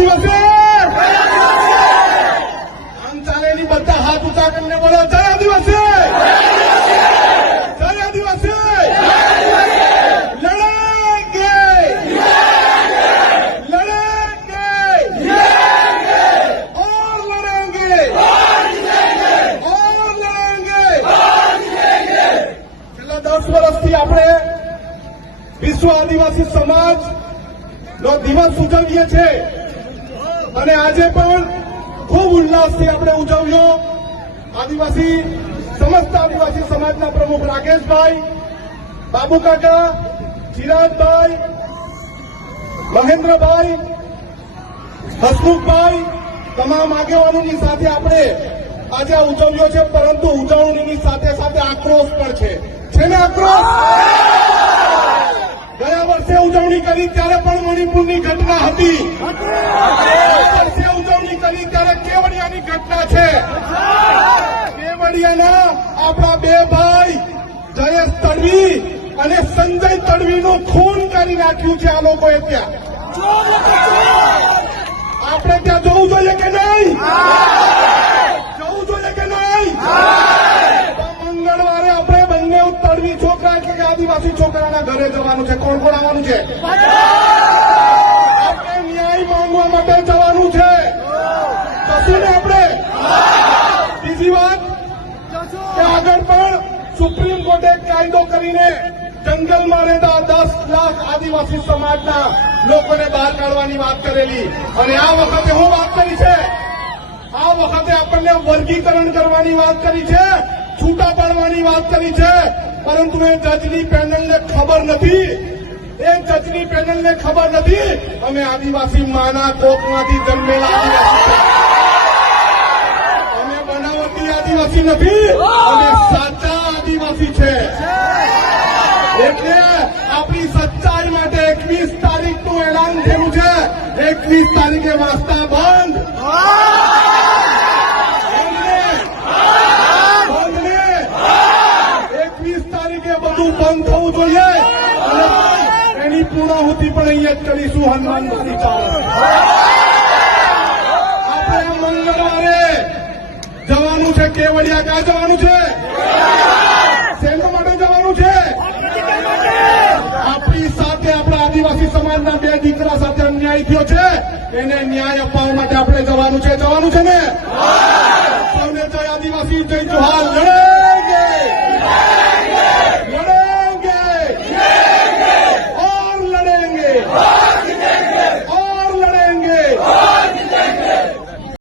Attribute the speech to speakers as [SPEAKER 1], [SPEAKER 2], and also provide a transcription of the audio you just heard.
[SPEAKER 1] આદિવાસી! આમ ચાલે ની બધા હાથ ઉચા કરીને બોલો, જય આદિવાસી! જય આદિવાસી! લડેંગે લડેંગે ઓર લડેંગે છેલ્લા દસ વર્ષથી આપણે વિશ્વ આદિવાસી સમાજ નો દિવસ ઉજવીએ છીએ. અને આજે પણ ખૂબ ઉલ્લાસથી આપણે ઉજવ્યો આદિવાસી, સમસ્ત આદિવાસી સમાજના પ્રમુખ રાકેશભાઈ, બાબુ કાકા, ચિરાગભાઈ, મહેન્દ્રભાઈ, હસમુખભાઈ, તમામ આગેવાનોની સાથે આપણે આજે ઉજવ્યો છે, પરંતુ ઉજવણીની સાથે સાથે આક્રોશ પણ છે. છે ને આક્રોશ! કરી ત્યારે પણ મણિપુરની ઘટના હતી. ઉજવણી કરી ત્યારે કેવડિયાની ઘટના છે. કેવડિયાના આપણા બે ભાઈ જયેશ તડવી અને સંજય તડવીનું ખૂન કરી નાખ્યું છે આ લોકોએ ત્યાં. આપણે ત્યાં જોવું જોઈએ કે નહીં જવું જોઈએ કે નહીં તો મંગળવારે આપણે બંને તડવી છોકરા એટલે કે આદિવાસી છોકરાના ઘરે જવાનું છે. કોણ કોણ આવવાનું છે આપણે ન્યાય માંગવા માટે જવાનું છે. જશું ને આપણે? બીજી વાત કે આગળ પણ સુપ્રીમ કોર્ટે કાયદો કરીને જંગલમાં રહેતા દસ લાખ આદિવાસી સમાજના લોકોને બહાર કાઢવાની વાત કરેલી. અને આ વખતે હું વાત કરી છે? આ વખતે આપણને વર્ગીકરણ કરવાની વાત કરી છે? છૂટા પાડવાની વાત કરી છે? પરંતુ એ જજની પેનલને ખબર નથી. એ જજની પેનલને ખબર નથી. અમે આદિવાસી માના કોકમાંથી જન્મેલા અમે બનાવટી આદિવાસી નથી. અમે સાચા આદિવાસી છે. એટલે આપણી સચ્ચાઈ માટે એકવીસ તારીખનું એલાન થયું છે. એકવીસ તારીખે વાસ્તા બંધ એકવીસ બંધ થવું જોઈએ. અને એની પૂર્ણાહુતિ પણ અહીંયા જ કરીશું હનુમાનવાડી ચાલે. આપણે મંગળવારે જવાનું છે, કેવડિયા ક્યાં જવાનું છે? સાથે આપણા આદિવાસી સમાજના બે દીકરા સાથે અન્યાય થયો છે. એને ન્યાય અપાવવા માટે આપણે જવાનું છે જવાનું છે ને? સૌને જય આદિવાસી, જય જોહાર લડે